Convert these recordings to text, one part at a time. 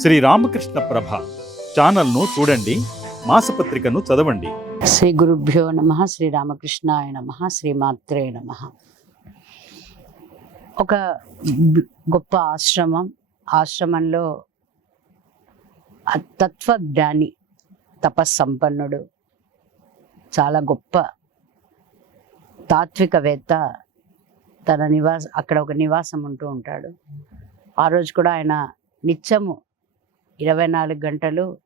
శ్రీ రామకృష్ణ ప్రభ ఛానల్ను చూడండి మాసపత్రికను చదవండి. శ్రీ గురుభ్యో నమ శ్రీ రామకృష్ణాయ నమ శ్రీమాత్రే నమ. ఒక గొప్ప ఆశ్రమం ఆశ్రమంలో తత్వజ్ఞాని తపస్సంపన్నుడు చాలా గొప్ప తాత్వికవేత్త తన నివాస అక్కడ ఒక నివాసం ఉంటూ ఉంటాడు. ఆ రోజు కూడా ఆయన నిత్యము ఇరవై నాలుగు గంటలు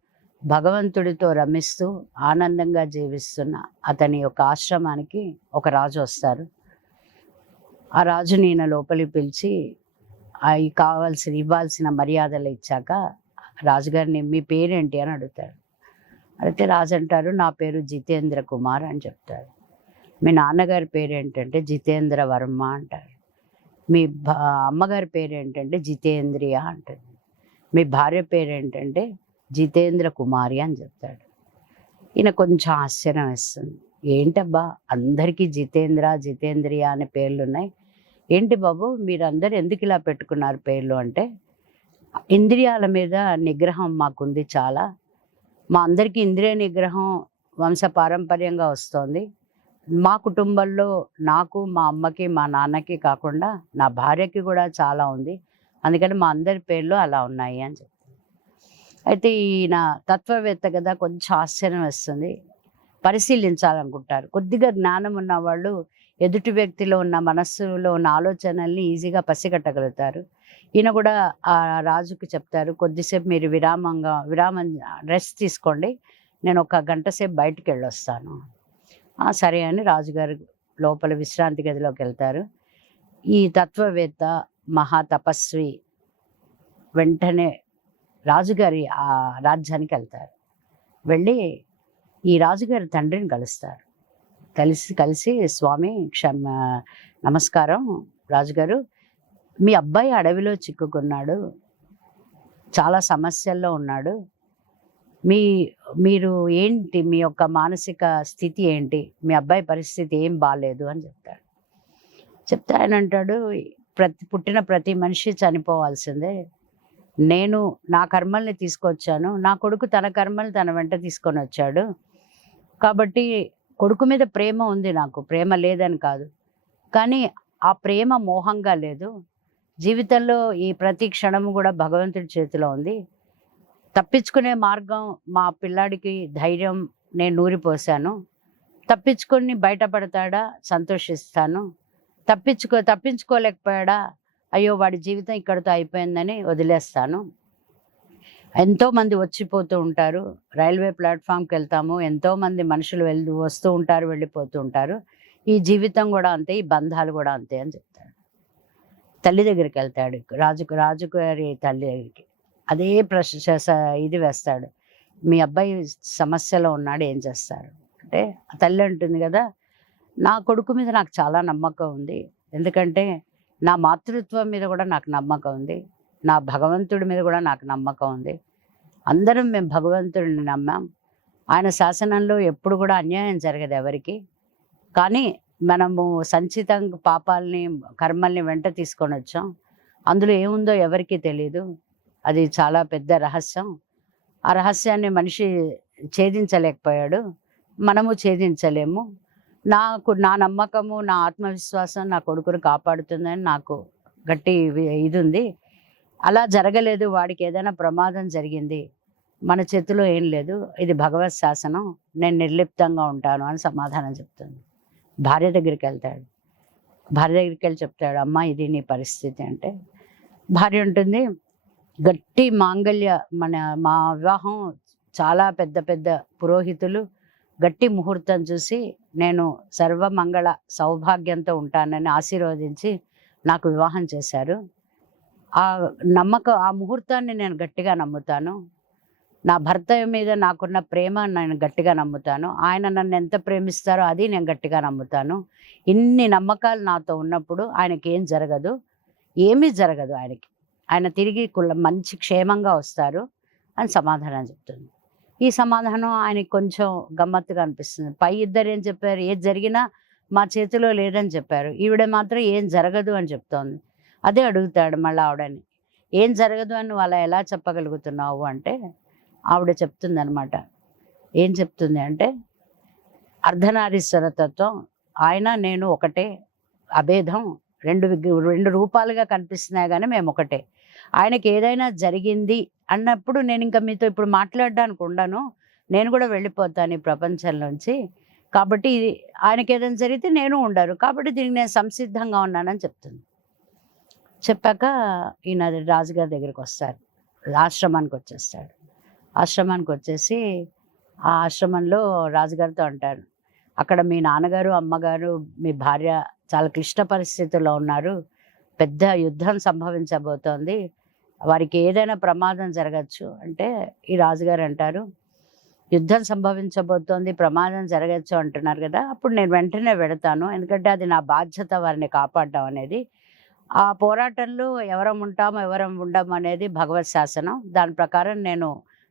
భగవంతుడితో రమిస్తూ ఆనందంగా జీవిస్తున్న అతని యొక్క ఆశ్రమానికి ఒక రాజు వస్తారు. ఆ రాజుని ఈయన లోపలికి పిలిచి అవి కావాల్సిన ఇవ్వాల్సిన మర్యాదలు ఇచ్చాక రాజుగారిని మీ పేరేంటి? అని అడుగుతాడు. అడిగితే రాజు అంటారు నా పేరు జితేంద్ర కుమార్ అని చెప్తారు మీ నాన్నగారి పేరు ఏంటంటే జితేంద్ర వర్మ అంటారు. మీ అమ్మగారి పేరు ఏంటంటే జితేంద్రియ అంటుంది. మీ భార్య పేరు ఏంటంటే జితేంద్ర కుమారి అని చెప్తాడు. ఈయన కొంచెం ఆశ్చర్యం వేస్తుంది. ఏంటబ్బా అందరికీ జితేంద్ర జితేంద్రియ అనే పేర్లు ఉన్నాయి. ఏంటి బాబు మీరందరూ ఎందుకు ఇలా పెట్టుకున్నారు పేర్లు అంటే ఇంద్రియాల మీద నిగ్రహం మాకుంది చాలా. మా అందరికీ ఇంద్రియ నిగ్రహం వంశ పారంపర్యంగా వస్తోంది. మా కుటుంబంలో నాకు మా అమ్మకి మా నాన్నకి కాకుండా నా భార్యకి కూడా చాలా ఉంది. అందుకని మా అందరి పేర్లు అలా ఉన్నాయి అని చెప్తాను అయితే ఈయన తత్వవేత్త కదా కొంచెం ఆశ్చర్యం వేస్తుంది. పరిశీలించాలనుకుంటారు. కొద్దిగా జ్ఞానం ఉన్న వాళ్ళు ఎదుటి వ్యక్తిలో ఉన్న మనస్సులో ఉన్న ఆలోచనల్ని ఈజీగా పసిగట్టగలుగుతారు. ఈయన కూడా ఆ రాజుకి చెప్తారు కొద్దిసేపు మీరు విరామంగా విరామం రెస్ట్ తీసుకోండి. నేను ఒక గంట సేపు బయటికి వెళ్ళొస్తాను. సరే అని రాజుగారు లోపల విశ్రాంతి గదిలోకి వెళ్తారు. ఈ తత్వవేత్త మహాతపస్వి. వెంటనే రాజుగారి ఆ రాజ్యానికి వెళ్తారు. వెళ్ళి ఈ రాజుగారి తండ్రిని కలుస్తారు. కలిసి కలిసి స్వామి క్షమ నమస్కారం రాజుగారు. మీ అబ్బాయి అడవిలో చిక్కుకున్నాడు. చాలా సమస్యల్లో ఉన్నాడు. మీ మీరు ఏంటి మీ యొక్క మానసిక స్థితి ఏంటి? మీ అబ్బాయి పరిస్థితి ఏం బాగాలేదు అని చెప్తాడు. చెప్తే ఆయన అంటాడు ప్రతి పుట్టిన ప్రతి మనిషి చనిపోవాల్సిందే. నేను నా కర్మల్ని తీసుకొచ్చాను. నా కొడుకు తన కర్మలు తన వెంట తీసుకొని వచ్చాడు కాబట్టి కొడుకు మీద ప్రేమ ఉంది నాకు. ప్రేమ లేదని కాదు. కానీ ఆ ప్రేమ మోహంగా లేదు. జీవితంలో ఈ ప్రతి క్షణము కూడా భగవంతుడి చేతిలో ఉంది. తప్పించుకునే మార్గం మా పిల్లాడికి ధైర్యం నేను నూరిపోసాను తప్పించుకొని బయటపడతాడా? సంతోషిస్తాను. తప్పించుకో తప్పించుకోలేకపోయాడా? అయ్యో వాడి జీవితం ఇక్కడితో అయిపోయిందని వదిలేస్తాను. ఎంతోమంది వచ్చిపోతూ ఉంటారు. రైల్వే ప్లాట్ఫామ్కి వెళ్తాము. ఎంతోమంది మనుషులు వెళ్తూ వస్తూ ఉంటారు వెళ్ళిపోతూ ఉంటారు. ఈ జీవితం కూడా అంతే ఈ బంధాలు కూడా అంతే అని చెప్తాడు. తల్లి దగ్గరికి వెళ్తాడు. రాజు రాజుగారి తల్లి దగ్గరికి. అదే ప్రశ్న స- ఇది వేస్తాడు. మీ అబ్బాయి సమస్యలో ఉన్నాడు ఏం చేస్తారు? అంటే తల్లి అంటుంది కదా నా కొడుకు మీద నాకు చాలా నమ్మకం ఉంది. ఎందుకంటే నా మాతృత్వం మీద కూడా నాకు నమ్మకం ఉంది. నా భగవంతుడి మీద కూడా నాకు నమ్మకం ఉంది. అందరం మేము భగవంతుడిని నమ్మాం. ఆయన శాసనంలో ఎప్పుడు కూడా అన్యాయం జరగదు ఎవరికి. కానీ మనము సంచితం పాపాలని కర్మల్ని వెంట తీసుకొని వచ్చాం. అందులో ఏముందో ఎవరికీ తెలియదు అది చాలా పెద్ద రహస్యం. ఆ రహస్యాన్ని మనిషి ఛేదించలేకపోయాడు. మనము ఛేదించలేము. నాకు నా నమ్మకము నా ఆత్మవిశ్వాసం నా కొడుకును కాపాడుతుందని నాకు గట్టి ఇది ఉంది అలా జరగలేదు వాడికి ఏదైనా ప్రమాదం జరిగింది మన చేతిలో ఏం లేదు ఇది భగవత్ శాసనం నేను నిర్లిప్తంగా ఉంటాను అని సమాధానం చెప్తుంది. భార్య దగ్గరికి వెళ్తాడు. భార్య దగ్గరికి వెళ్ళి చెప్తాడు అమ్మ ఇది నీ పరిస్థితి అంటే. భార్య ఉంటుంది గట్టి మాంగళ్య మన మా వివాహం చాలా పెద్ద పెద్ద పురోహితులు గట్టి ముహూర్తం చూసి నేను సర్వమంగళ సౌభాగ్యంతో ఉంటానని ఆశీర్వదించి నాకు వివాహం చేశారు. ఆ నమ్మకం ఆ ముహూర్తాన్ని నేను గట్టిగా నమ్ముతాను. నా భర్త మీద నాకున్న ప్రేమ నేను గట్టిగా నమ్ముతాను. ఆయన నన్ను ఎంత ప్రేమిస్తారో అది నేను గట్టిగా నమ్ముతాను. ఇన్ని నమ్మకాలు నాతో ఉన్నప్పుడు ఆయనకి ఏం జరగదు. ఏమీ జరగదు ఆయనకి. ఆయన తిరిగి కుల మంచి క్షేమంగా వస్తారు అని సమాధానం చెప్తుంది. ఈ సమాధానం ఆయనకి కొంచెం గమ్మత్తుగా అనిపిస్తుంది. పై ఇద్దరు ఏం చెప్పారు? ఏది జరిగినా మా చేతిలో లేదని చెప్పారు. ఈవిడ మాత్రం ఏం జరగదు అని చెప్తోంది. అదే అడుగుతాడు మళ్ళీ ఆవిడని. ఏం జరగదు అని వాళ్ళ ఎలా చెప్పగలుగుతున్నావు అంటే ఆవిడ చెప్తుంది అనమాట ఏం చెప్తుంది అంటే అర్ధనారీశ్వర తత్వం ఆయన నేను ఒకటే అభేదం రెండు రెండు రూపాలుగా కనిపిస్తున్నాయి కానీ మేము ఒకటే. ఆయనకి ఏదైనా జరిగింది అన్నప్పుడు నేను ఇంకా మీతో ఇప్పుడు మాట్లాడడానికి ఉండను. నేను కూడా వెళ్ళిపోతాను ఈ ప్రపంచంలోంచి. కాబట్టి ఆయనకి ఏదైనా జరిగితే నేను ఉండరు కాబట్టి దీనికి నేను సంసిద్ధంగా ఉన్నానని చెప్తుంది. చెప్పాక ఈయన రాజుగారి దగ్గరికి వస్తారు. ఆశ్రమానికి వచ్చేస్తాడు. ఆశ్రమానికి వచ్చేసి ఆ ఆశ్రమంలో రాజుగారితో అంటారు. అక్కడ మీ నాన్నగారు అమ్మగారు మీ భార్య చాలా క్లిష్ట పరిస్థితుల్లో ఉన్నారు. పెద్ద యుద్ధం సంభవించబోతోంది. వారికి ఏదైనా ప్రమాదం జరగచ్చు అంటే ఈ రాజుగారు అంటారు యుద్ధం సంభవించబోతోంది ప్రమాదం జరగచ్చు అంటున్నారు కదా అప్పుడు నేను వెంటనే వెడతాను ఎందుకంటే అది నా బాధ్యత వారిని కాపాడడం అనేది. ఆ పోరాటంలో ఎవరం ఉంటాం ఎవరం ఉండం అనేది భగవత్ శాసనం. దాని ప్రకారం నేను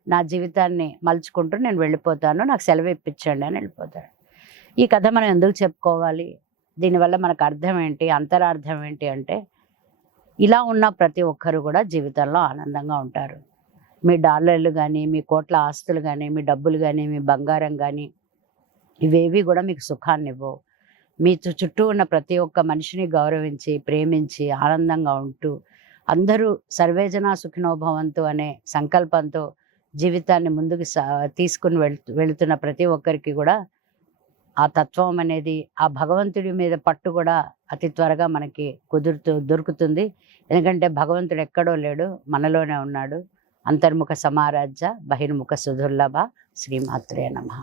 నా జీవితాన్ని మలుచుకుంటూ నేను వెళ్ళిపోతాను నాకు సెలవు ఇప్పించండి అని వెళ్ళిపోతాడు. ఈ కథ మనం ఎందుకు చెప్పుకోవాలి? దీనివల్ల మనకు అర్థం ఏంటి అంతరార్థం ఏంటి అంటే ఇలా ఉన్న ప్రతి ఒక్కరు కూడా జీవితంలో ఆనందంగా ఉంటారు. మీ డాలర్లు కానీ మీ కోట్ల ఆస్తులు కానీ మీ డబ్బులు కానీ మీ బంగారం కానీ ఇవేవి కూడా మీకు సుఖాన్ని ఇవ్వవు. మీ చు- చుట్టూ ఉన్న ప్రతి ఒక్క మనిషిని గౌరవించి ప్రేమించి ఆనందంగా ఉంటూ అందరూ సర్వేజన సుఖినోభవంతు అనే సంకల్పంతో జీవితాన్ని ముందుకు సా తీసుకుని వెళ్ వెళుతున్న ప్రతి ఒక్కరికి కూడా ఆ తత్వం అనేది ఆ భగవంతుడి మీద పట్టు కూడా అతి త్వరగా మనకి కుదురుతూ దొరుకుతుంది. ఎందుకంటే భగవంతుడు ఎక్కడో లేడు మనలోనే ఉన్నాడు. అంతర్ముఖ సమారాజ్య బహిర్ముఖ సుధుర్లభ శ్రీమాత్రే నమః.